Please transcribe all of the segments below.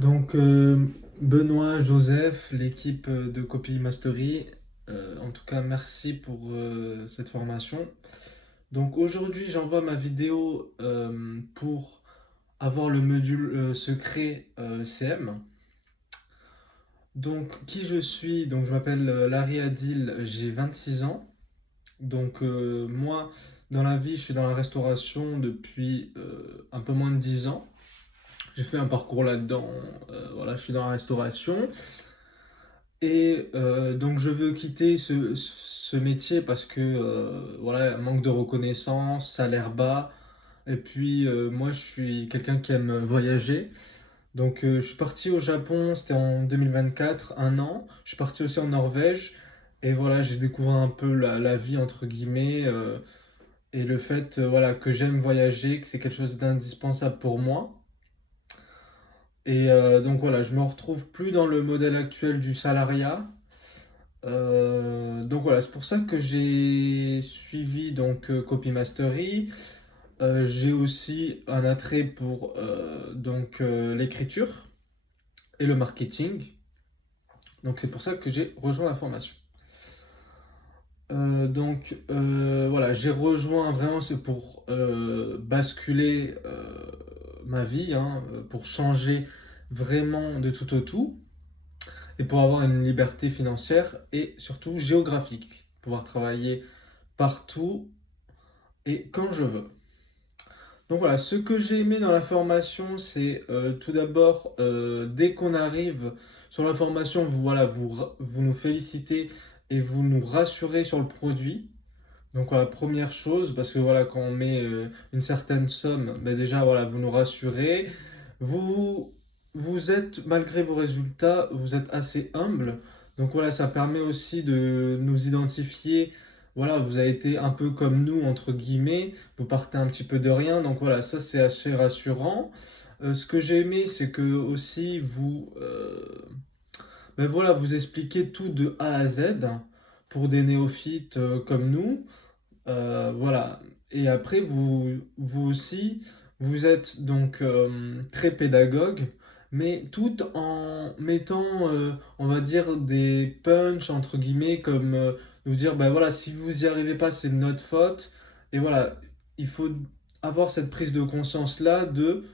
Donc, Benoît, Joseph, l'équipe de Copy Mastery, en tout cas, merci pour cette formation. Donc, aujourd'hui, j'envoie ma vidéo pour avoir le module secret CM. Donc, qui je suis? Donc, je m'appelle Larry Adil, j'ai 26 ans. Donc, moi, dans la vie, je suis dans la restauration depuis un peu moins de 10 ans. J'ai fait un parcours là-dedans. Voilà, je suis dans la restauration. Et donc je veux quitter ce métier parce que voilà, manque de reconnaissance, salaire bas. Et puis moi je suis quelqu'un qui aime voyager. Donc je suis parti au Japon, c'était en 2024, un an. Je suis parti aussi en Norvège. Et voilà, j'ai découvert un peu la vie entre guillemets. Et le fait voilà, que j'aime voyager, que c'est quelque chose d'indispensable pour moi. Et donc voilà, je me retrouve plus dans le modèle actuel du salariat. Donc voilà, c'est pour ça que j'ai suivi donc Copy Mastery. J'ai aussi un attrait pour l'écriture et le marketing. Donc c'est pour ça que j'ai rejoint la formation. Voilà, j'ai rejoint vraiment, c'est pour basculer ma vie, hein, pour changer vraiment de tout au tout et pour avoir une liberté financière et surtout géographique, pouvoir travailler partout et quand je veux. Donc voilà, ce que j'ai aimé dans la formation, c'est tout d'abord, dès qu'on arrive sur la formation, vous nous félicitez et vous nous rassurez sur le produit. Donc voilà, première chose, parce que voilà, quand on met une certaine somme, ben déjà voilà, vous nous rassurez. Vous, vous êtes, malgré vos résultats, vous êtes assez humble. Donc voilà, ça permet aussi de nous identifier. Voilà, vous avez été un peu comme nous, entre guillemets. Vous partez un petit peu de rien. Donc voilà, ça c'est assez rassurant. Ce que j'ai aimé, c'est que aussi ben voilà, vous expliquez tout de A à Z pour des néophytes comme nous. Voilà. Et après, vous aussi, vous êtes donc très pédagogue, mais tout en mettant, on va dire, des punch entre guillemets, comme nous dire, ben voilà, si vous n'y arrivez pas, c'est de notre faute. Et voilà, il faut avoir cette prise de conscience-là de,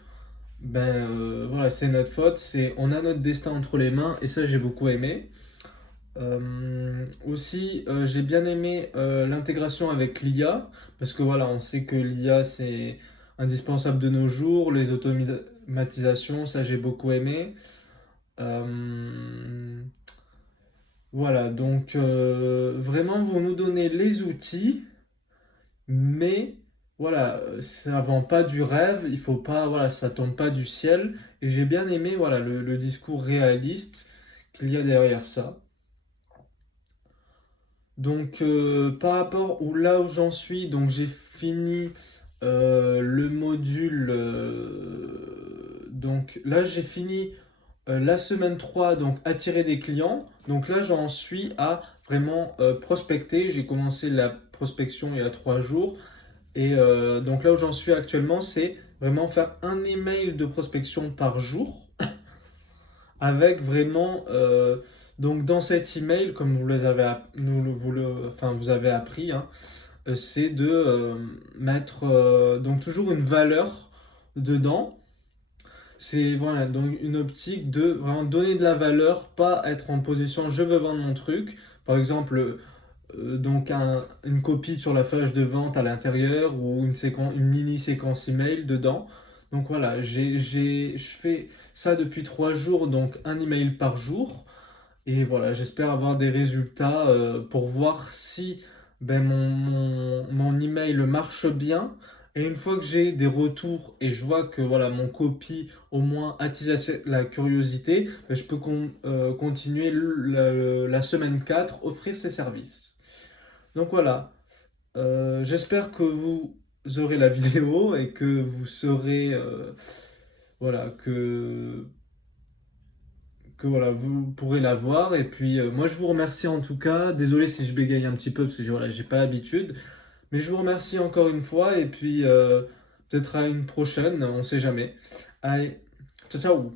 voilà, c'est notre faute, on a notre destin entre les mains, et ça, j'ai beaucoup aimé. Aussi, j'ai bien aimé l'intégration avec l'IA, parce que voilà, on sait que l'IA c'est indispensable de nos jours, les automatisations, ça j'ai beaucoup aimé. Euh, voilà, donc vraiment, vous nous donnez les outils, mais voilà, ça vend pas du rêve, il faut pas, voilà, ça tombe pas du ciel, et j'ai bien aimé voilà, le discours réaliste qu'il y a derrière ça. Donc, par rapport là où j'en suis, donc j'ai fini le module. Donc là, j'ai fini la semaine 3, donc attirer des clients. Donc là, j'en suis à vraiment prospecter. J'ai commencé la prospection il y a 3 jours. Et donc là où j'en suis actuellement, c'est vraiment faire un email de prospection par jour avec vraiment donc dans cet email, comme vous les avez enfin vous avez appris, hein, c'est de mettre donc toujours une valeur dedans. C'est voilà, donc une optique de vraiment donner de la valeur, pas être en position je veux vendre mon truc. Par exemple, donc une copie sur la page de vente à l'intérieur ou une mini séquence email dedans. Donc voilà, je fais ça depuis 3 jours, donc un email par jour. Et voilà, j'espère avoir des résultats pour voir si mon email marche bien. Et une fois que j'ai des retours et je vois que voilà, mon copie au moins attise la curiosité, je peux continuer la semaine 4 offrir ces services. Donc voilà, j'espère que vous aurez la vidéo et que vous saurez voilà, que voilà, vous pourrez la voir. Et puis moi je vous remercie en tout cas. Désolé si je bégaye un petit peu parce que voilà, j'ai pas l'habitude. Mais je vous remercie encore une fois et puis peut-être à une prochaine, on sait jamais. Allez, ciao ciao.